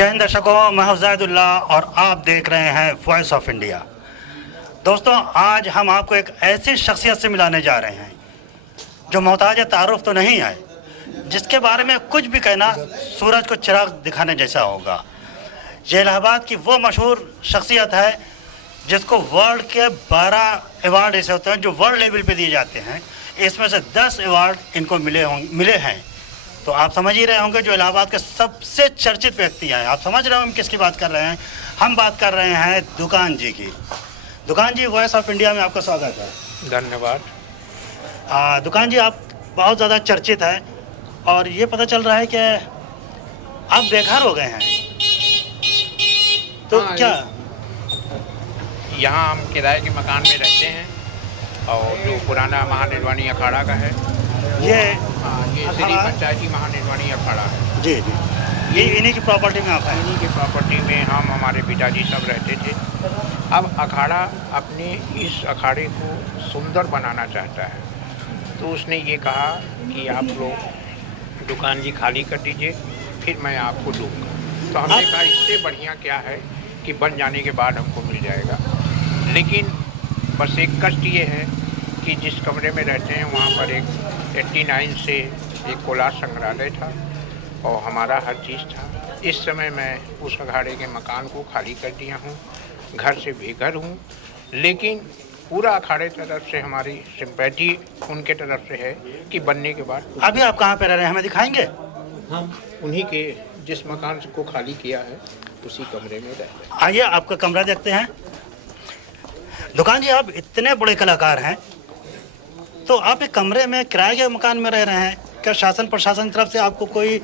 जय हिंद दर्शकों, मैं हुज़ैदुल्ला और आप देख रहे हैं वॉइस ऑफ इंडिया। दोस्तों, आज हम आपको एक ऐसी शख्सियत से मिलाने जा रहे हैं जो मोहताज तारुफ तो नहीं है, जिसके बारे में कुछ भी कहना सूरज को चिराग दिखाने जैसा होगा। ये इलाहाबाद की वो मशहूर शख्सियत है जिसको वर्ल्ड के 12 अवार्ड ऐसे होते हैं जो वर्ल्ड लेवल पे दिए जाते हैं। इसमें से 10 अवार्ड इनको मिले हैं। तो आप समझ ही रहे होंगे जो इलाहाबाद के सबसे चर्चित व्यक्ति हैं। आप समझ रहे होंगे किसकी बात कर रहे हैं। हम बात कर रहे हैं दुकान जी की। दुकान जी, वॉइस ऑफ इंडिया में आपका स्वागत है। धन्यवाद। दुकान जी, आप बहुत ज़्यादा चर्चित हैं और ये पता चल रहा है कि आप बेघर हो गए हैं। तो हाँ, क्या यहाँ हम किराए के मकान में रहते हैं और जो पुराना महानिर्वाणी अखाड़ा का है ये ये श्री पंचायती महानिर्वाणी अखाड़ा है। जी जी, ये इन्हीं की प्रॉपर्टी में आप हैं। इन्हीं के प्रॉपर्टी में हम हमारे पिताजी सब रहते थे। अब अखाड़ा अपने इस अखाड़े को सुंदर बनाना चाहता है, तो उसने ये कहा कि आप लोग दुकान जी खाली कर दीजिए, फिर मैं आपको दूँगा। तो हमने कहा इससे बढ़िया क्या है कि बन जाने के बाद हमको मिल जाएगा। लेकिन बस एक कष्ट ये है कि जिस कमरे में रहते हैं वहाँ पर एक 89 से एक कोलार संग्रहालय था और हमारा हर चीज़ था। इस समय मैं उस अखाड़े के मकान को खाली कर दिया हूँ, घर से बेघर हूँ। लेकिन पूरा अखाड़े तरफ से हमारी सिंपैथी उनके तरफ से है कि बनने के बाद। अभी आप कहाँ पे रह रहे हैं, हमें दिखाएंगे? हम उन्हीं के जिस मकान को खाली किया है उसी कमरे में रह रहे हैं। आइए आपका कमरा देखते हैं। दुकान जी, आप इतने बड़े कलाकार हैं तो आप एक कमरे में किराए के मकान में रह रहे हैं। क्या शासन प्रशासन की तरफ से आपको कोई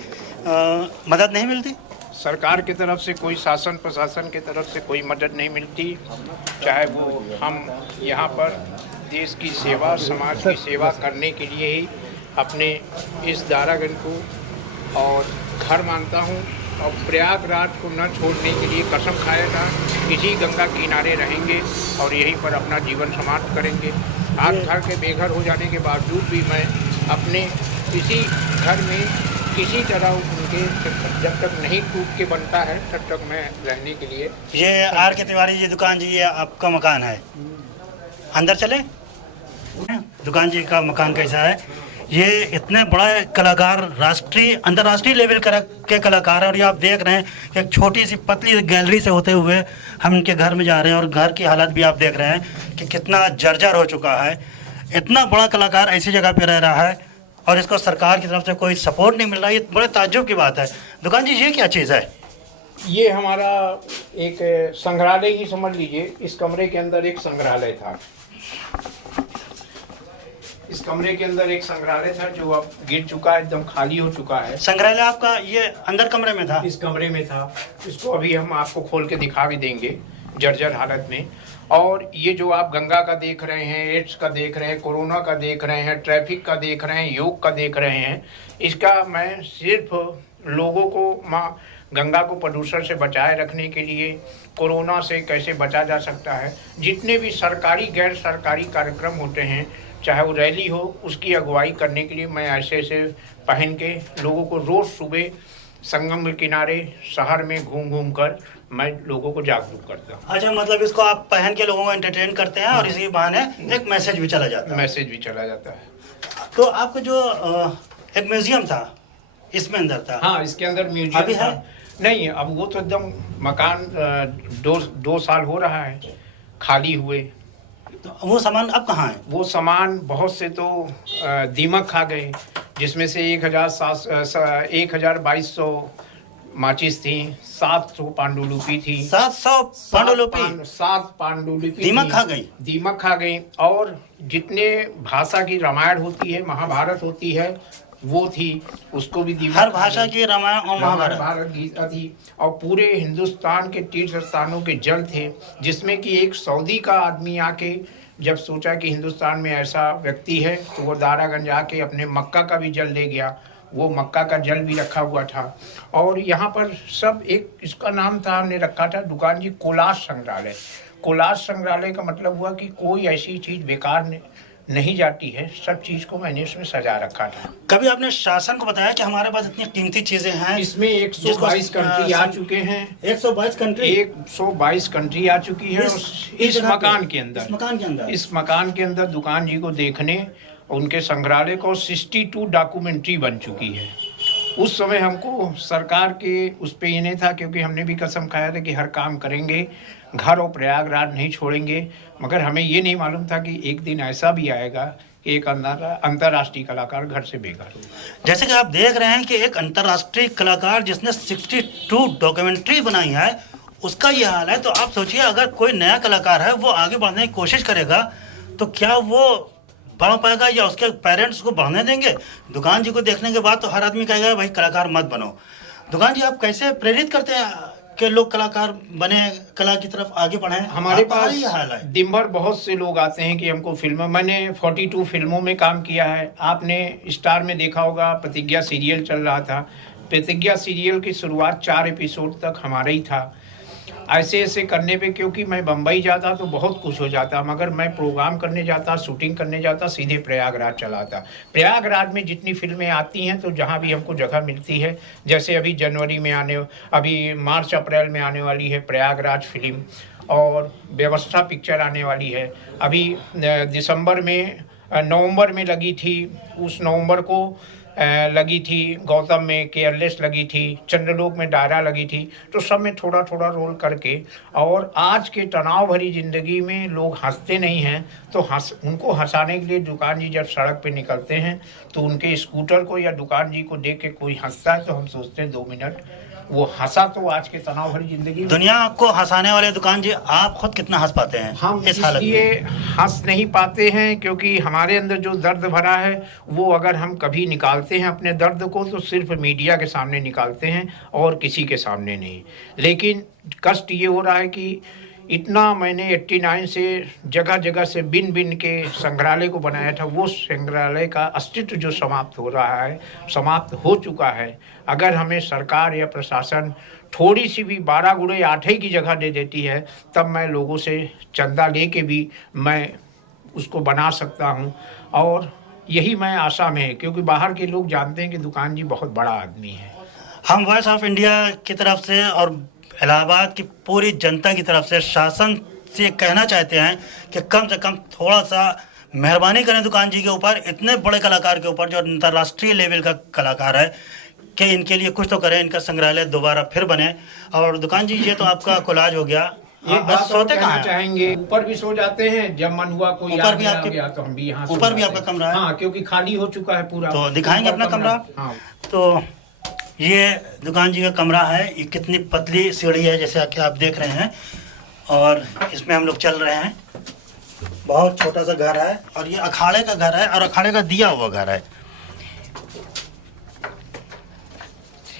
मदद नहीं मिलती? सरकार की तरफ से कोई, शासन प्रशासन की तरफ से कोई मदद नहीं मिलती। चाहे वो हम यहाँ पर देश की सेवा, समाज की सेवा करने के लिए ही अपने इस दारागंज को और घर मानता हूँ और प्रयागराज को न छोड़ने के लिए कसम खाया था। इसी गंगा किनारे रहेंगे और यहीं पर अपना जीवन समाप्त करेंगे। आज घर के बेघर हो जाने के बावजूद भी मैं अपने इसी घर में किसी तरह उनके जब तक नहीं टूट के बनता है तब तक मैं रहने के लिए। ये आर के तिवारी जी, दुकान जी, ये आपका मकान है। अंदर चले। दुकान जी का मकान कैसा है? ये इतने बड़ा कलाकार, राष्ट्रीय अंतर्राष्ट्रीय लेवल के कलाकार हैं और ये आप देख रहे हैं कि एक छोटी सी पतली गैलरी से होते हुए हम इनके घर में जा रहे हैं और घर की हालत भी आप देख रहे हैं कि कितना जर्जर हो चुका है। इतना बड़ा कलाकार ऐसी जगह पे रह रहा है और इसको सरकार की तरफ से कोई सपोर्ट नहीं मिल रहा है। ये बड़े ताज्जुब की बात है। दुकान जी, ये क्या चीज़ है? ये हमारा एक संग्रहालय ही समझ लीजिए। इस कमरे के अंदर एक संग्रहालय था। इस कमरे के अंदर एक संग्रहालय था जो अब गिर चुका है, एकदम खाली हो चुका है। संग्रहालय आपका ये अंदर कमरे में था? इस कमरे में था। इसको अभी हम आपको खोल के दिखा भी देंगे जर्जर हालत में। और ये जो आप गंगा का देख रहे हैं, एड्स का देख रहे हैं, कोरोना का देख रहे हैं, ट्रैफिक का देख रहे हैं, योग का देख रहे हैं, इसका मैं सिर्फ लोगों को माँ गंगा को प्रदूषण से बचाए रखने के लिए, कोरोना से कैसे बचा जा सकता है, जितने भी सरकारी गैर सरकारी कार्यक्रम होते हैं, चाहे वो रैली हो, उसकी अगुवाई करने के लिए मैं ऐसे ऐसे पहन के लोगों को रोज़ सुबह संगम के किनारे शहर में घूम घूम कर मैं लोगों को जागरूक करता हूँ। अच्छा, मतलब इसको आप पहन के लोगों को एंटरटेन करते हैं और इसी बहाने एक मैसेज भी चला जाता है। मैसेज भी चला जाता है। तो आपको जो एक म्यूजियम था, इसमें अंदर था? हाँ, इसके अंदर म्यूजियम अभी है? नहीं, अब वो तो एकदम मकान 2 साल हो रहा है खाली हुए। तो वो सामान अब कहाँ है? वो सामान बहुत से तो दीमक खा गए, जिसमें से 1200 माचिस थी, 700 पांडुलिपि थी। 700 पांडुलिपि? 7 पांडुलिपि दीमक खा गई? दीमक खा गई। और जितने भाषा की रामायण होती है, महाभारत होती है, वो थी, उसको भी दीमक। हर भाषा की रामायण और महाभारत गीता थी। और पूरे हिंदुस्तान के तीर्थ स्थानों के जल थे, जिसमें कि एक सऊदी का आदमी आके जब सोचा कि हिंदुस्तान में ऐसा व्यक्ति है तो वो दारागंज आके अपने मक्का का भी जल ले गया। वो मक्का का जल भी रखा हुआ था। और यहाँ पर सब एक, इसका नाम था, हमने रखा था दुकान जी कोलार संग्रहालय। कोलार संग्रहालय का मतलब हुआ कि कोई ऐसी चीज़ बेकार नहीं जाती है, सब चीज़ को मैंने उसमें सजा रखा था। कभी आपने शासन को बताया कि हमारे पास इतनी कीमती चीजें हैं? इसमें 122 कंट्री आ चुके हैं। 122 कंट्री 122 कंट्री आ चुकी है इस मकान के अंदर। इस मकान के अंदर दुकान जी को देखने, उनके संग्रहालय को 62 डॉक्यूमेंट्री बन चुकी है। उस समय हमको सरकार के उस पे ये नहीं था, क्योंकि हमने भी कसम खाया था कि हर काम करेंगे, घर और प्रयागराज नहीं छोड़ेंगे। मगर हमें ये नहीं मालूम था कि एक दिन ऐसा भी आएगा कि एक अंतर्राष्ट्रीय कलाकार घर से बेघर हो। जैसे कि आप देख रहे हैं कि एक अंतर्राष्ट्रीय कलाकार जिसने 62 डॉक्यूमेंट्री बनाई है, उसका ये हाल है। तो आप सोचिए, अगर कोई नया कलाकार है वो आगे बढ़ने की कोशिश करेगा तो क्या वो बढ़ पाएगा या उसके पेरेंट्स को बढ़ने देंगे? दुकान जी को देखने के बाद तो हर आदमी कहेगा भाई कलाकार मत बनो। दुकान जी, आप कैसे प्रेरित करते हैं कि लोग कलाकार बने, कला की तरफ आगे बढ़े? हमारे पास दिन भर बहुत से लोग आते हैं कि हमको फिल्म, मैंने 42 फिल्मों में काम किया है। आपने स्टार में देखा होगा, प्रतिज्ञा सीरियल चल रहा था। प्रतिज्ञा सीरियल की शुरुआत 4 एपिसोड तक हमारा ही था। ऐसे ऐसे करने पे, क्योंकि मैं बम्बई जाता तो बहुत कुछ हो जाता, मगर मैं प्रोग्राम करने जाता, शूटिंग करने जाता, सीधे प्रयागराज चलाता। प्रयागराज में जितनी फिल्में आती हैं तो जहाँ भी हमको जगह मिलती है, जैसे अभी जनवरी में अभी मार्च अप्रैल में आने वाली है प्रयागराज फिल्म, और व्यवस्था पिक्चर आने वाली है। अभी दिसंबर में नवंबर में लगी थी, उस नवंबर को लगी थी गौतम में केयरलेस लगी थी, चंद्रलोक में डायरा लगी थी। तो सब में थोड़ा थोड़ा रोल करके, और आज के तनाव भरी ज़िंदगी में लोग हंसते नहीं हैं, तो उनको हंसाने के लिए दुकान जी जब सड़क पे निकलते हैं तो उनके स्कूटर को या दुकान जी को देख के कोई हंसता है तो हम सोचते हैं 2 मिनट वो हंसा तो आज के तनाव भरी जिंदगी में। दुनिया को हंसाने वाले दुकान जी, आप खुद कितना हंस पाते हैं? हम इस हालत में इसलिए हंस नहीं पाते हैं क्योंकि हमारे अंदर जो दर्द भरा है वो अगर हम कभी निकालते हैं अपने दर्द को तो सिर्फ मीडिया के सामने निकालते हैं और किसी के सामने नहीं। लेकिन कष्ट ये हो रहा है कि इतना मैंने 89 से जगह जगह से बिन बिन के संग्रहालय को बनाया था, वो संग्रहालय का अस्तित्व जो समाप्त हो रहा है, समाप्त हो चुका है। अगर हमें सरकार या प्रशासन थोड़ी सी भी 12 गुणे 8 की जगह दे देती है तब मैं लोगों से चंदा ले के भी मैं उसको बना सकता हूँ। और यही मैं आशा में है, क्योंकि बाहर के लोग जानते हैं कि दुकान जी बहुत बड़ा आदमी है। हम वॉइस ऑफ इंडिया की तरफ से और इलाहाबाद की पूरी जनता की तरफ से शासन से कहना चाहते हैं कि कम से कम थोड़ा सा मेहरबानी करें दुकान जी के ऊपर, इतने बड़े कलाकार के ऊपर जो अंतर्राष्ट्रीय लेवल का कलाकार है, कि इनके लिए कुछ तो करें, इनका संग्रहालय दोबारा फिर बने। और दुकान जी, ये तो आपका कोलाज हो गया। एक बात सोते कहाँ चाहेंगे, ऊपर भी सो जाते हैं जब मन हुआ कोई ऊपर भी आ गया तो हम भी यहाँ ऊपर भी आपका कमरा है? हाँ, क्योंकि खाली हो चुका है पूरा। तो दिखाएंगे अपना कमरा? हाँ। तो ये दुकान जी का कमरा है। ये कितनी पतली सीढ़ी है जैसे कि आप देख रहे हैं, और इसमें हम लोग चल रहे हैं। बहुत छोटा सा घर है और ये अखाड़े का घर है और अखाड़े का दिया हुआ घर है।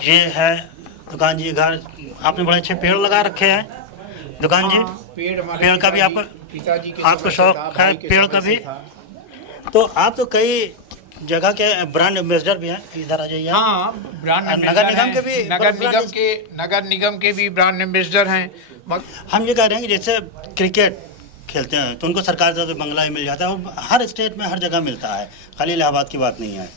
ये है दुकान जी घर। आपने बड़े अच्छे पेड़ लगा रखे हैं दुकान जी। पेड़ का भी आपको शौक है, पेड़ का भी? तो आप तो कई जगह के ब्रांड एम्बेसडर भी हैं, इधर आ जाइए। हाँ, ब्रांड नगर निगम के भी नगर निगम के भी ब्रांड एम्बेसडर हैं। हम ये कह रहे हैं कि जैसे क्रिकेट खेलते हैं तो उनको सरकार से बंगला ही मिल जाता है, और हर स्टेट में हर जगह मिलता है, खाली इलाहाबाद की बात नहीं है।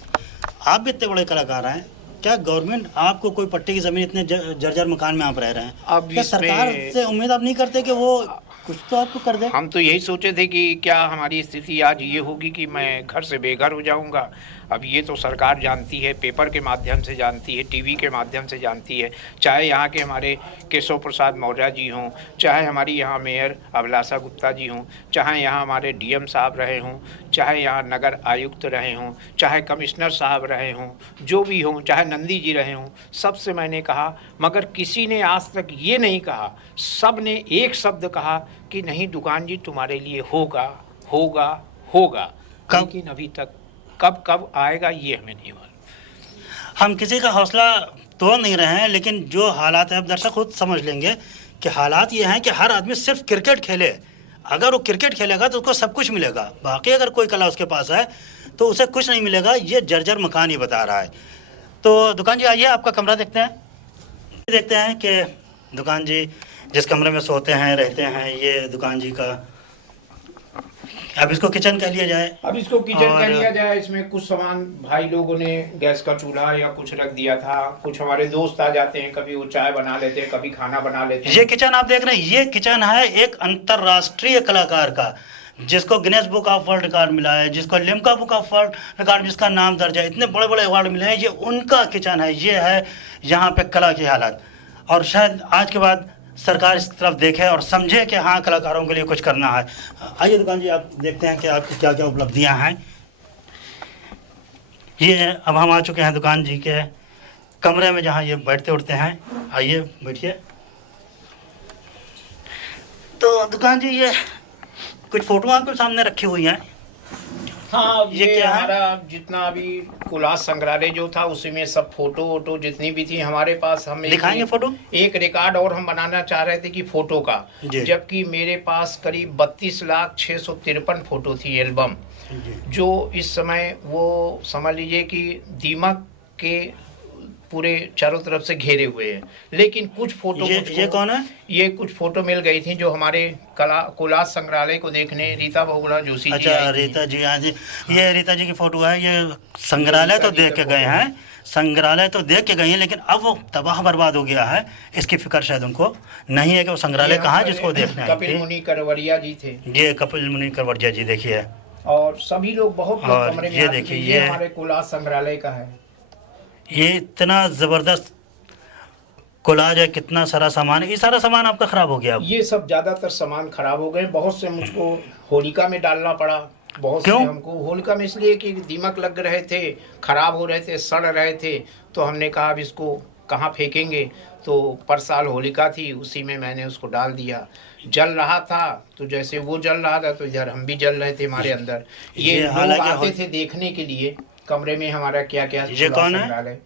आप भी इतने बड़े कलाकार हैं, क्या गवर्नमेंट आपको कोई पट्टी की ज़मीन, इतने जर्जर मकान में आप रह रहे हैं, अब क्या सरकार से उम्मीद आप नहीं करते कि वो कुछ तो आपको कर दे? हम तो यही सोचे थे कि क्या हमारी स्थिति आज ये होगी कि मैं घर से बेघर हो जाऊंगा। अब ये तो सरकार जानती है, पेपर के माध्यम से जानती है, टीवी के माध्यम से जानती है। चाहे यहाँ के हमारे केशव प्रसाद मौर्य जी हों, चाहे हमारी यहाँ मेयर अभिलाषा गुप्ता जी हों, चाहे यहाँ हमारे डीएम साहब रहे हों, चाहे यहाँ नगर आयुक्त रहे हों, चाहे कमिश्नर साहब रहे हों, जो भी हों, चाहे नंदी जी रहे हों, सबसे मैंने कहा, मगर किसी ने आज तक ये नहीं कहा, सब ने एक शब्द कहा कि नहीं दुकान जी तुम्हारे लिए होगा होगा होगा। लेकिन अभी तक कब आएगा ये हमें नहीं मालूम। हम किसी का हौसला तोड़ नहीं रहे हैं, लेकिन जो हालात है अब दर्शक खुद समझ लेंगे कि हालात ये हैं कि हर आदमी सिर्फ क्रिकेट खेले। अगर वो क्रिकेट खेलेगा तो उसको सब कुछ मिलेगा, बाकी अगर कोई कला उसके पास है तो उसे कुछ नहीं मिलेगा। ये जर्जर मकान ही बता रहा है। तो दुकान जी आइए, आपका कमरा देखते हैं। देखते हैं कि दुकान जी जिस कमरे में सोते हैं रहते हैं, ये दुकान जी का अब इसको किचन कह लिया जाए। अब इसको किचन और- कह लिया जाए। इसमें कुछ सामान भाई लोगों ने गैस का चूल्हा या कुछ रख दिया था। कुछ हमारे दोस्त आ जाते हैं, कभी वो चाय बना लेते हैं, कभी खाना बना लेते हैं। ये किचन आप देख रहे हैं, ये किचन है एक अंतर्राष्ट्रीय कलाकार का, जिसको Guinness book of world record मिला है, जिसको Limca book of world record जिसका नाम दर्ज है, इतने बड़े बड़े अवार्ड मिले हैं, ये उनका किचन है। ये है यहाँ पे कला की हालत। और शायद आज के बाद सरकार इस तरफ देखे और समझे कि हाँ कलाकारों के लिए कुछ करना है। आइए दुकान जी, आप देखते हैं कि आपकी क्या क्या उपलब्धियाँ हैं। ये अब हम आ चुके हैं दुकान जी के कमरे में, जहाँ ये बैठते उठते हैं। आइए बैठिए। तो दुकान जी, ये कुछ फोटो आपके सामने रखी हुई हैं। हाँ, ये ये क्या है? हमारा जितना अभी कोलाज संग्रहालय जो था उसी में सब फोटो वोटो जितनी भी थी हमारे पास। हम दिखाएंगे फोटो? एक रिकॉर्ड और हम बनाना चाह रहे थे कि फोटो का, जी। जबकि मेरे पास करीब 32,653 फोटो थी एल्बम, जो इस समय वो समझ लीजिए कि दीमक के पूरे चारों तरफ से घेरे हुए हैं। लेकिन कुछ फोटो ये कौन है? ये कुछ फोटो मिल गई थी जो हमारे कोलाज संग्रहालय को देखने रीता बहुगुणा जोशी जी अच्छा, आई थी। रीता जी, हाँ जी, ये रीता जी की फोटो है। ये संग्रहालय तो देख के गए हैं, संग्रहालय तो देख के गए हैं, लेकिन अब वो तबाह बर्बाद हो गया है। इसकी फिक्र शायद उनको नहीं है कि वो संग्रहालय ये कहाँ है हमारे जिसको देखने आए कपिल थे। मुनि करवरिया जी थे। ये कपिल मुनि करवरिया जी, देखिए। और सभी लोग बहुत लोग और कमरे में ये आते थे। देखिए, ये ये हमारे कोलाज संग्रहालय का है। ये इतना ज़बरदस्त कोलाज है, कितना सारा सामान है। ये सारा सामान आपका ख़राब हो गया अब। ये सब ज्यादातर सामान खराब हो गए। बहुत से मुझको होलिका में डालना पड़ा। बहुत से क्यों? हमको होलिका में इसलिए कि दीमक लग रहे थे, खराब हो रहे थे, सड़ रहे थे। तो हमने कहा अब इसको कहाँ फेंकेंगे। तो पर साल होलिका थी, उसी में मैंने उसको डाल दिया। जल रहा था तो जैसे वो जल रहा था तो इधर हम भी जल रहे थे हमारे अंदर। ये लोग हालांकि आते थे देखने के लिए कमरे में हमारा क्या क्या। ये कौन है?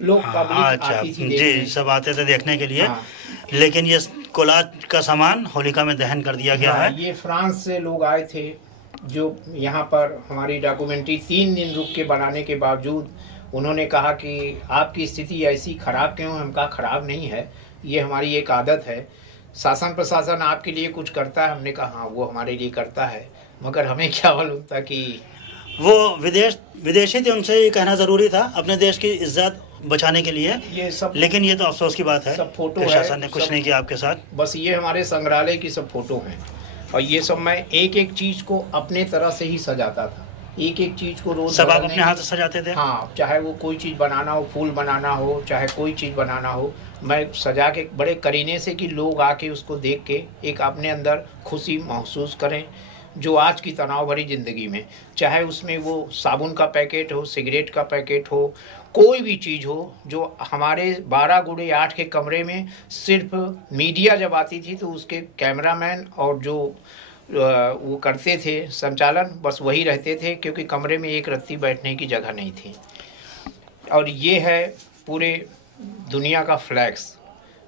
लोग पब्लिक अच्छा आती थी जी, देखने। सब आते थे देखने के लिए। हाँ। लेकिन ये कोलाज का सामान होलिका में दहन कर दिया गया हाँ, है। ये फ्रांस से लोग आए थे जो यहाँ पर हमारी डॉक्यूमेंट्री 3 दिन रुक के बनाने के बावजूद उन्होंने कहा कि आपकी स्थिति ऐसी खराब क्यों। हम कहा खराब नहीं है, ये हमारी एक आदत है। शासन प्रशासन आपके लिए कुछ करता है। हमने कहा हाँ वो हमारे लिए करता है, मगर हमें क्या मालूम था कि वो विदेशी थे, उनसे ये कहना ज़रूरी था अपने देश की इज्जत बचाने के लिए। ये सब लेकिन ये तो अफसोस की बात है सब फोटो कि है, शासन ने कुछ सब- नहीं किया आपके साथ। बस ये हमारे संग्रहालय की सब फोटो हैं। और ये सब मैं एक एक चीज़ को अपने तरह से ही सजाता था। एक एक चीज़ को रोज सब आप बदलने अपने हाथ से सजाते थे? हाँ, चाहे वो कोई चीज़ बनाना हो, फूल बनाना हो, चाहे कोई चीज़ बनाना हो, मैं सजा के बड़े करीने से कि लोग आके उसको देख के एक अपने अंदर खुशी महसूस करें। जो आज की तनाव भरी ज़िंदगी में, चाहे उसमें वो साबुन का पैकेट हो, सिगरेट का पैकेट हो, कोई भी चीज़ हो, जो हमारे 12x8 के कमरे में सिर्फ मीडिया जब आती थी तो उसके कैमरामैन और जो वो करते थे संचालन, बस वही रहते थे, क्योंकि कमरे में एक रत्ती बैठने की जगह नहीं थी। और ये है पूरे दुनिया का फ्लैक्स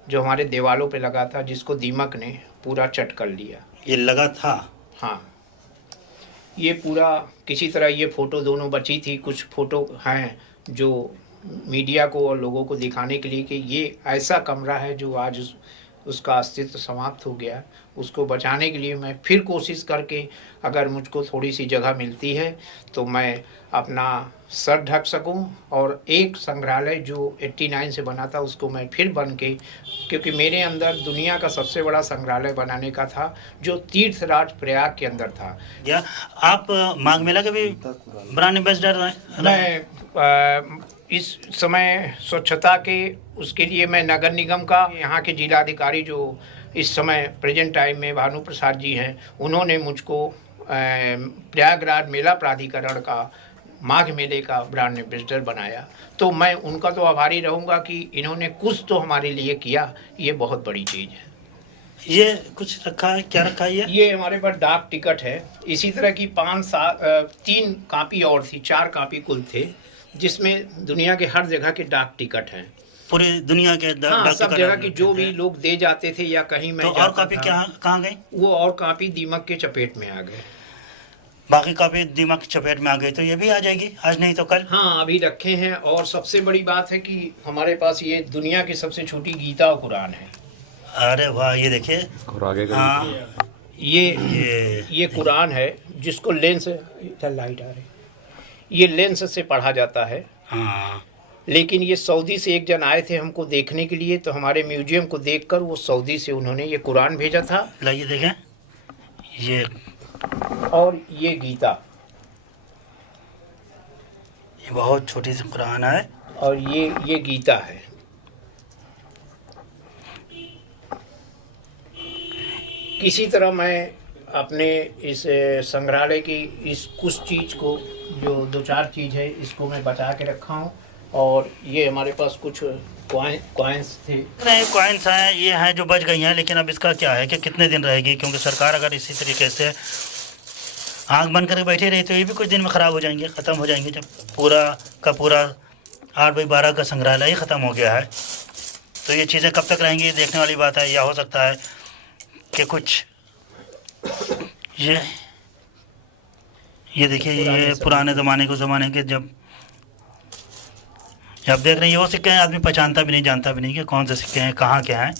जो हमारे दीवालों पे लगा था, जिसको दीमक ने पूरा चट कर लिया। ये लगा था? हाँ, ये पूरा किसी तरह ये फ़ोटो दोनों बची थी। कुछ फ़ोटो हैं जो मीडिया को और लोगों को दिखाने के लिए कि ये ऐसा कमरा है जो आज उसका अस्तित्व समाप्त हो गया। उसको बचाने के लिए मैं फिर कोशिश करके, अगर मुझको थोड़ी सी जगह मिलती है तो मैं अपना सर ढक सकूं, और एक संग्रहालय जो 89 से बना था उसको मैं फिर बन के, क्योंकि मेरे अंदर दुनिया का सबसे बड़ा संग्रहालय बनाने का था जो तीर्थराज प्रयाग के अंदर था। क्या आप माघ मेला के भी ब्रांड एम्बेसडर रहे? मैं इस समय स्वच्छता के उसके लिए मैं नगर निगम का, यहाँ के जिलाधिकारी जो इस समय प्रेजेंट टाइम में भानु प्रसाद जी हैं, उन्होंने मुझको प्रयागराज मेला प्राधिकरण का माघ मेले का ब्रांड एम्बेसडर बनाया। तो मैं उनका तो आभारी रहूँगा कि इन्होंने कुछ तो हमारे लिए किया। ये बहुत बड़ी चीज़ है। ये कुछ रखा है, क्या रखा है ये हमारे पास डाक टिकट है। इसी तरह की 3 कापी और थी, 4 कापी कुल थे, जिसमें दुनिया के हर जगह के डाक टिकट हैं। पूरी दुनिया के हाँ, सब जगह की जो भी लोग दे जाते थे या कहीं मैं तो और कापी कहाँ गई? वो और कापी दीमक के चपेट में आ गए। बाकी कापी दीमक की चपेट में आ गई, तो ये भी आ जाएगी आज नहीं तो कल। हाँ, अभी रखे हैं। और सबसे बड़ी बात है कि हमारे पास ये दुनिया की सबसे छोटी गीता और कुरान है। अरे वाह, ये देखिए। और आगे का हाँ, ये कुरान है जिसको लेंस, इधर लाइट आ रही, ये लेंस से पढ़ा जाता है। हाँ, लेकिन ये सऊदी से एक जन आए थे हमको देखने के लिए, तो हमारे म्यूजियम को देखकर वो सऊदी से उन्होंने ये कुरान भेजा था। लाइए देखें, ये और ये गीता, ये बहुत छोटी सी कुरान है। और ये गीता है। किसी तरह मैं अपने इस संग्रहालय की इस कुछ चीज़ को, जो 2-4 चीज़ है, इसको मैं बचा के रखा हूँ। और ये हमारे पास कुछ कॉइन्स थे। नहीं, कॉइन्स हैं, ये हैं जो बच गई हैं, लेकिन अब इसका क्या है कि कितने दिन रहेगी, क्योंकि सरकार अगर इसी तरीके से आँख बंद करके बैठी रही तो ये भी कुछ दिन में ख़राब हो जाएंगे, ख़त्म हो जाएंगे। जब पूरा का पूरा 8x12 का संग्रहालय ही ख़त्म हो गया है, तो ये चीज़ें कब तक रहेंगी, देखने वाली बात है। या हो सकता है कि कुछ ये देखिए, ये पुराने ज़माने के जब आप देख रहे हैं, ये वो सिक्के हैं, आदमी पहचानता भी नहीं, जानता भी नहीं कि कौन से सिक्के हैं, कहाँ के हैं।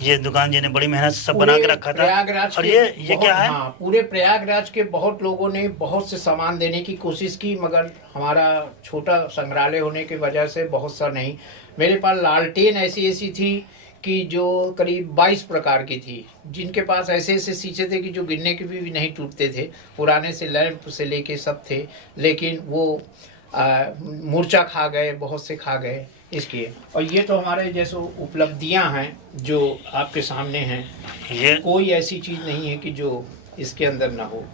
ये दुकान जी ने बड़ी मेहनत से सब बना के रखा था। और ये क्या है? हाँ, पूरे प्रयागराज के बहुत लोगों ने बहुत से सामान देने की कोशिश की, मगर हमारा छोटा संग्रहालय होने की वजह से बहुत सा नहीं। मेरे पास लालटेन ऐसी थी कि जो करीब 22 प्रकार की थी, जिनके पास ऐसे शीशे थे कि जो गिरने के भी नहीं टूटते थे। पुराने से लैंप से लेके सब थे, लेकिन वो मूर्छा खा गए, बहुत से खा गए इसके। और ये तो हमारे जैसे उपलब्धियां हैं जो आपके सामने हैं। ये कोई ऐसी चीज़ नहीं है कि जो इसके अंदर ना हो,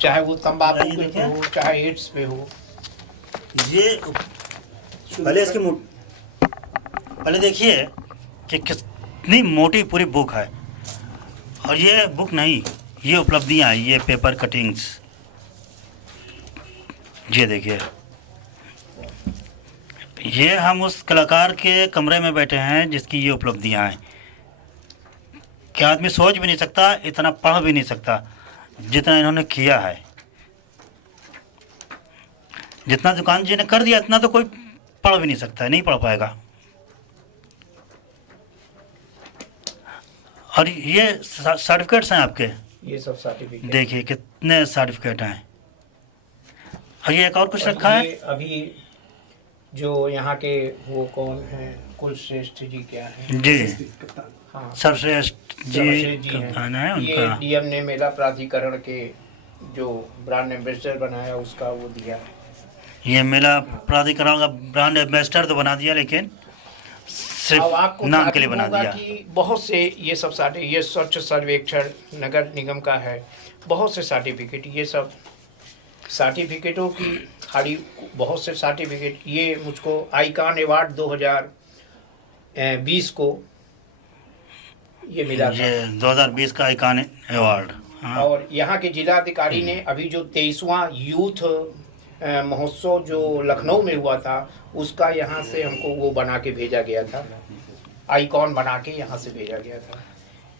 चाहे वो तंबाकू पे हो, चाहे एड्स पे हो। ये पहले इसकी पहले देखिए कि कितनी मोटी पूरी बुक है। और ये बुक नहीं, ये उपलब्धियां, ये पेपर कटिंग्स, ये देखिए, ये हम उस कलाकार के कमरे में बैठे हैं जिसकी ये उपलब्धियां हैं। क्या आदमी सोच भी नहीं सकता, इतना पढ़ भी नहीं सकता जितना इन्होंने किया है। जितना दुकान जी ने कर दिया, इतना तो कोई पढ़ भी नहीं सकता, नहीं पढ़ पाएगा। और ये सर्टिफिकेट्स हैं आपके, ये सब सर्टिफिकेट देखिए कितने सर्टिफिकेट हैं। और ये एक और कुछ रखा है। अभी जो यहाँ के वो कौन है, कुलश्रेष्ठ जी क्या है जी, हाँ, सर्वश्रेष्ठ जी कप्तान है ये उनका। डीएम ने मेला प्राधिकरण के जो ब्रांड एम्बेसडर बनाया, उसका वो दिया है। ये मेला प्राधिकरण का ब्रांड एम्बेसडर तो बना दिया, लेकिन सिर्फ नाम के लिए बना दिया। कि बहुत से ये सब ये स्वच्छ सर्वेक्षण नगर निगम का है, बहुत से सर्टिफिकेट, ये सब सर्टिफिकेटों की खाली बहुत से सर्टिफिकेट। ये मुझको आइकॉन अवार्ड 2020 को ये मिला था। ये 2020 का आइकॉन अवार्ड। हाँ। और यहाँ के जिलाधिकारी ने अभी जो 23वां यूथ महोत्सव जो लखनऊ में हुआ था, उसका यहाँ से हमको वो बना के भेजा गया था, आइकॉन बना के यहाँ से भेजा गया था।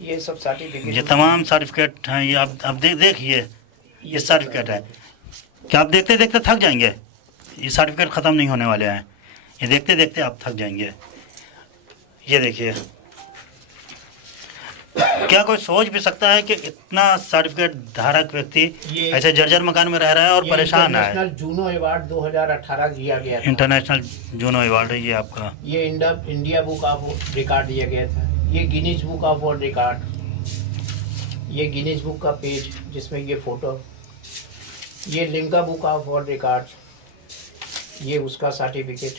ये सब सर्टिफिकेट, ये तमाम सर्टिफिकेट हैं। ये आप देखिए, ये सर्टिफिकेट है। क्या आप देखते देखते थक जाएंगे? ये सर्टिफिकेट ख़त्म नहीं होने वाले हैं, ये देखते देखते आप थक जाएंगे। ये देखिए, क्या कोई सोच भी सकता है कि इतना सर्टिफिकेट धारक व्यक्ति ऐसे जर्जर मकान में रह रहा है और परेशान है। इंटरनेशनल जूनो अवार्ड 2018 दिया गया था। इंटरनेशनल जूनो अवार्ड है ये आपका। ये इंडिया बुक ऑफ रिकॉर्ड दिया गया था। ये Guinness book of world record, ये गिनीज बुक का पेज जिसमें ये फोटो, ये लिंका बुक ऑफ वर्ल्ड रिकॉर्ड, ये उसका सर्टिफिकेट,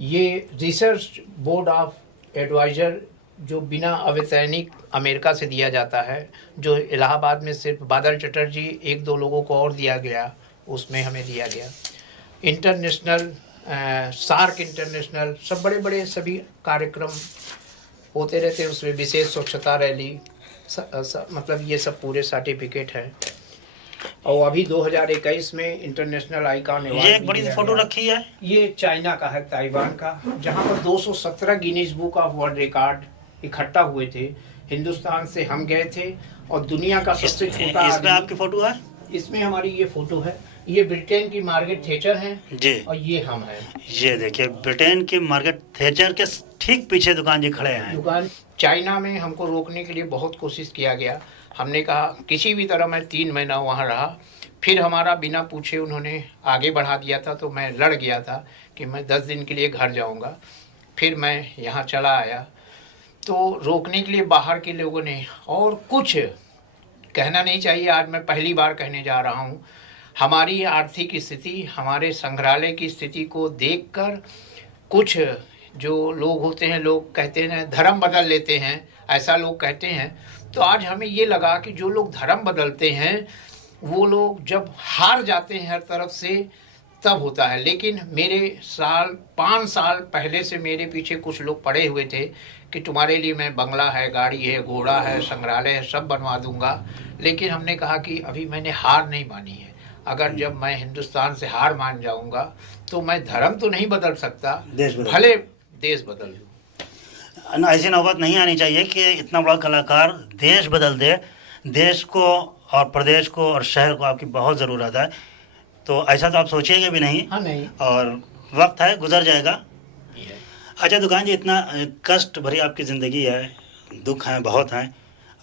ये रिसर्च बोर्ड ऑफ एडवाइजर जो बिना अवैतनिक अमेरिका से दिया जाता है, जो इलाहाबाद में सिर्फ बादल चटर्जी 1-2 लोगों को और दिया गया, उसमें हमें दिया गया। इंटरनेशनल सार्क इंटरनेशनल, सब बड़े बड़े सभी कार्यक्रम होते रहते हैं, उसमें विशेष स्वच्छता रैली, मतलब ये सब पूरे सर्टिफिकेट हैं। और अभी 2021 में इंटरनेशनल आइकॉन अवार्ड, ये एक बड़ी सी फोटो रखी है। ये चाइना का है, ताइवान का, जहाँ पर 217 Guinness book of world record इकट्ठा हुए थे। हिंदुस्तान से हम गए थे और दुनिया का सबसे छोटा। इसमें आपकी फोटो है? इसमें हमारी ये फोटो है। ये ब्रिटेन की मार्गरेट थैचर हैं जी, और ये हम हैं। ये देखिए, ब्रिटेन की मार्गरेट थैचर के ठीक पीछे दुकान जी खड़े हैं। दुकान चाइना में हमको रोकने के लिए बहुत कोशिश किया गया। हमने कहा किसी भी तरह मैं 3 महीना वहाँ रहा। फिर हमारा बिना पूछे उन्होंने आगे बढ़ा दिया था, तो मैं लड़ गया था कि मैं 10 दिन के लिए घर जाऊँगा। फिर मैं यहाँ चला आया, तो रोकने के लिए बाहर के लोगों ने, और कुछ कहना नहीं चाहिए, आज मैं पहली बार कहने जा रहा हूँ, हमारी आर्थिक स्थिति, हमारे संग्रहालय की स्थिति को देखकर कुछ जो लोग होते हैं, लोग कहते हैं धर्म बदल लेते हैं, ऐसा लोग कहते हैं। तो आज हमें ये लगा कि जो लोग धर्म बदलते हैं वो लोग जब हार जाते हैं हर तरफ से तब होता है। लेकिन मेरे 5 साल पहले से मेरे पीछे कुछ लोग पड़े हुए थे कि तुम्हारे लिए मैं बंगला है, गाड़ी है, घोड़ा है, संग्रहालय है, सब बनवा दूंगा। लेकिन हमने कहा कि अभी मैंने हार नहीं मानी है। अगर जब मैं हिंदुस्तान से हार मान जाऊंगा तो मैं धर्म तो नहीं बदल सकता, भले देश बदल दूँ। ऐसी नौबत नहीं आनी चाहिए कि इतना बड़ा कलाकार देश बदल दे। देश को और प्रदेश को और शहर को आपकी बहुत ज़रूरत है, तो ऐसा तो आप सोचिएगा भी नहीं। हाँ, नहीं। और वक्त है, गुजर जाएगा। अच्छा दुकान जी, इतना कष्ट भरी आपकी ज़िंदगी है, दुख हैं, बहुत हैं।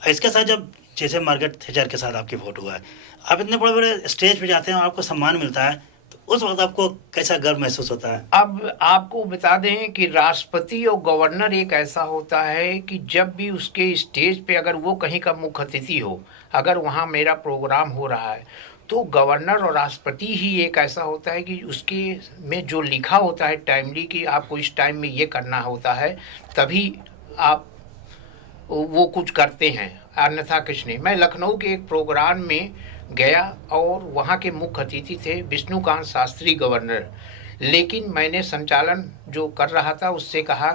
इसके साथ जब जैसे मार्केट थेचर के साथ आपकी फ़ोटो है, आप इतने बड़े बड़े स्टेज पे जाते हैं, आपको सम्मान मिलता है, तो उस वक्त आपको कैसा गर्व महसूस होता है? अब आपको बता दें कि राष्ट्रपति और गवर्नर एक ऐसा होता है कि जब भी उसके स्टेज पे अगर वो कहीं का मुख्य अतिथि हो, अगर वहाँ मेरा प्रोग्राम हो रहा है, तो गवर्नर और राष्ट्रपति ही एक ऐसा होता है कि उसके में जो लिखा होता है टाइमली कि आपको इस टाइम में ये करना होता है, तभी आप वो कुछ करते हैं, अन्यथा कुछ नहीं। मैं लखनऊ के एक प्रोग्राम में गया और वहाँ के मुख्य अतिथि थे विष्णुकांत शास्त्री गवर्नर। लेकिन मैंने संचालन जो कर रहा था उससे कहा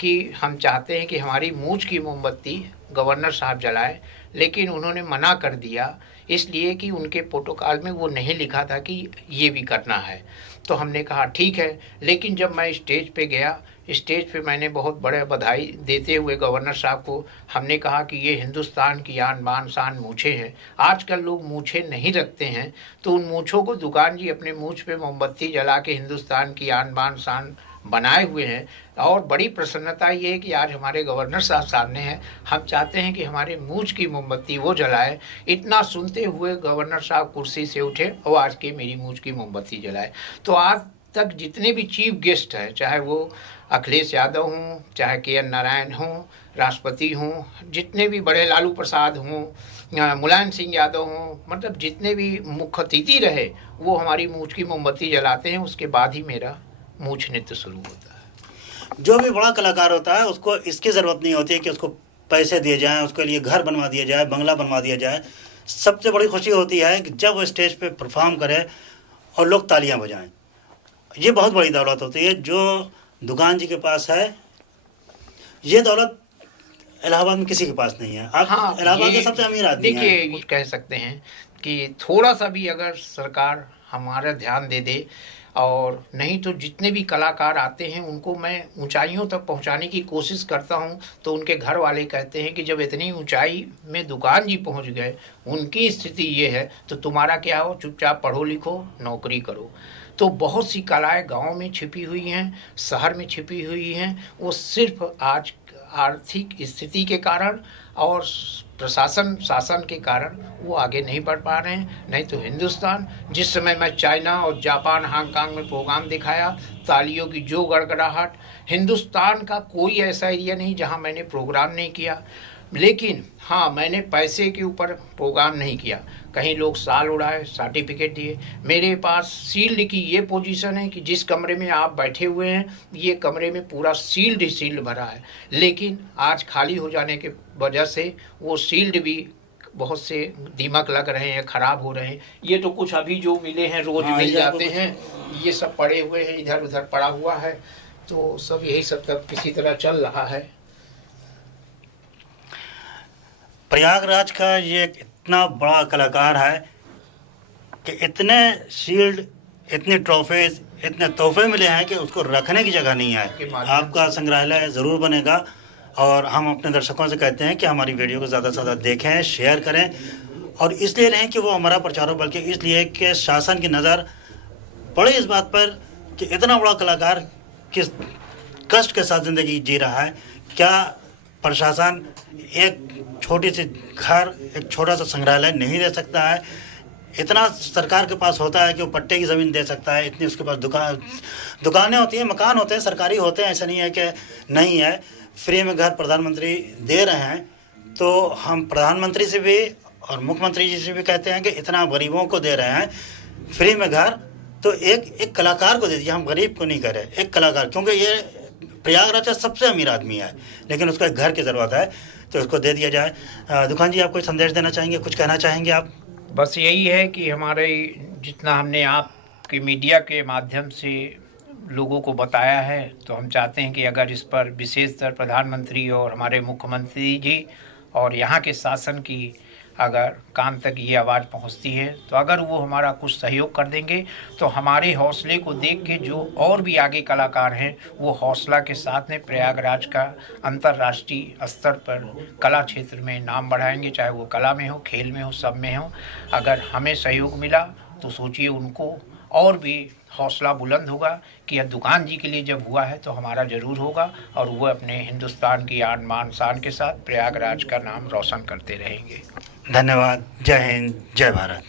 कि हम चाहते हैं कि हमारी मूंछ की मोमबत्ती गवर्नर साहब जलाएं, लेकिन उन्होंने मना कर दिया, इसलिए कि उनके प्रोटोकॉल में वो नहीं लिखा था कि ये भी करना है। तो हमने कहा ठीक है। लेकिन जब मैं स्टेज पे गया, स्टेज पे मैंने बहुत बड़े बधाई देते हुए गवर्नर साहब को हमने कहा कि ये हिंदुस्तान की आन बान शान मूछें हैं। आजकल लोग मूछें नहीं रखते हैं, तो उन मूछों को दुकान जी अपने मूछ पे मोमबत्ती जला के हिंदुस्तान की आन बान शान बनाए हुए हैं। और बड़ी प्रसन्नता ये है कि आज हमारे गवर्नर साहब सामने हैं, हम चाहते हैं कि हमारे मूछ की मोमबत्ती वो जलाए। इतना सुनते हुए गवर्नर साहब कुर्सी से उठे और आज के मेरी मूछ की मोमबत्ती जलाए। तो आज तक जितने भी चीफ गेस्ट हैं, चाहे वो अखिलेश यादव हों, चाहे के.एन. नारायण हों, राष्ट्रपति हों, जितने भी बड़े लालू प्रसाद हों, मुलायम सिंह यादव हों, मतलब जितने भी मुख्य अतिथि रहे, वो हमारी मूछ की मोमबत्ती जलाते हैं। उसके बाद ही मेरा मूछ नृत्य शुरू होता है। जो भी बड़ा कलाकार होता है उसको इसकी ज़रूरत नहीं होती है कि उसको पैसे दिए जाएं, उसके लिए घर बनवा दिया जाए, बंगला बनवा दिया जाए। सबसे बड़ी खुशी होती है कि जब वो स्टेज पे परफॉर्म करे और लोग तालियां बजाएं। ये बहुत बड़ी दौलत होती है जो दुकान जी के पास है। ये दौलत इलाहाबाद में किसी के पास नहीं है। आप हाँ, इलाहाबाद के सबसे अमीर आदमी हैं। देखिए, कुछ कह सकते हैं कि थोड़ा सा भी अगर सरकार हमारा ध्यान दे दे, और नहीं तो जितने भी कलाकार आते हैं उनको मैं ऊंचाइयों तक पहुंचाने की कोशिश करता हूं। तो उनके घर वाले कहते हैं कि जब इतनी ऊंचाई में दुकान जी पहुंच गए, उनकी स्थिति ये है, तो तुम्हारा क्या हो, चुपचाप पढ़ो लिखो, नौकरी करो। तो बहुत सी कलाएं गांव में छिपी हुई हैं, शहर में छिपी हुई हैं। वो सिर्फ आज आर्थिक स्थिति के कारण और प्रशासन शासन के कारण वो आगे नहीं बढ़ पा रहे हैं। नहीं तो हिंदुस्तान, जिस समय मैं चाइना और जापान, हांगकांग में प्रोग्राम दिखाया, तालियों की जो गड़गड़ाहट, हिंदुस्तान का कोई ऐसा एरिया नहीं जहां मैंने प्रोग्राम नहीं किया। लेकिन हाँ, मैंने पैसे के ऊपर प्रोग्राम नहीं किया। कहीं लोग साल उड़ाए, सर्टिफिकेट दिए। मेरे पास सील्ड की ये पोजीशन है कि जिस कमरे में आप बैठे हुए हैं, ये कमरे में पूरा सील्ड ही सील्ड भरा है। लेकिन आज खाली हो जाने के वजह से वो सील्ड भी बहुत से दीमक लग रहे हैं, ख़राब हो रहे हैं। ये तो कुछ अभी जो मिले हैं, रोज़ मिल जाते हैं, ये सब पड़े हुए हैं, इधर उधर पड़ा हुआ है। तो सब यही सब तक किसी तरह चल रहा है। प्रयागराज का ये इतना बड़ा कलाकार है कि इतने शील्ड, इतने ट्रॉफीज, इतने तोहफे मिले हैं कि उसको रखने की जगह नहीं है। आपका संग्रहालय ज़रूर बनेगा और हम अपने दर्शकों से कहते हैं कि हमारी वीडियो को ज़्यादा से ज़्यादा देखें, शेयर करें। और इसलिए नहीं कि वो हमारा प्रचार हो, बल्कि इसलिए कि शासन की नज़र पड़े इस बात पर कि इतना बड़ा कलाकार किस कष्ट के साथ ज़िंदगी जी रहा है। क्या प्रशासन एक छोटी सी घर, एक छोटा सा संग्रहालय नहीं दे सकता है। इतना सरकार के पास होता है कि वो पट्टे की ज़मीन दे सकता है, इतनी उसके पास दुकानें होती हैं, मकान होते हैं, सरकारी होते हैं, ऐसा नहीं है कि नहीं है। फ्री में घर प्रधानमंत्री दे रहे हैं, तो हम प्रधानमंत्री से भी और मुख्यमंत्री जी से भी कहते हैं कि इतना गरीबों को दे रहे हैं फ्री में घर, तो एक कलाकार को दे दीजिए, हम गरीब को नहीं कह रहे, एक कलाकार, क्योंकि ये प्रयागराज का सबसे अमीर आदमी है लेकिन उसको एक घर की ज़रूरत है, तो उसको दे दिया जाए। दुकान जी, आप कोई संदेश देना चाहेंगे, कुछ कहना चाहेंगे आप? बस यही है कि हमारे जितना हमने आपके मीडिया के माध्यम से लोगों को बताया है, तो हम चाहते हैं कि अगर इस पर विशेषतर प्रधानमंत्री और हमारे मुख्यमंत्री जी और यहाँ के शासन की अगर कान तक ये आवाज़ पहुँचती है, तो अगर वो हमारा कुछ सहयोग कर देंगे, तो हमारे हौसले को देख के जो और भी आगे कलाकार हैं वो हौसला के साथ में प्रयागराज का अंतर्राष्ट्रीय स्तर पर कला क्षेत्र में नाम बढ़ाएंगे, चाहे वो कला में हो, खेल में हो, सब में हो। अगर हमें सहयोग मिला तो सोचिए उनको और भी हौसला बुलंद होगा कि यह दुकान जी के लिए जब हुआ है तो हमारा ज़रूर होगा, और वो अपने हिंदुस्तान की आन मान शान के साथ प्रयागराज का नाम रोशन करते रहेंगे। धन्यवाद। जय हिंद, जय भारत।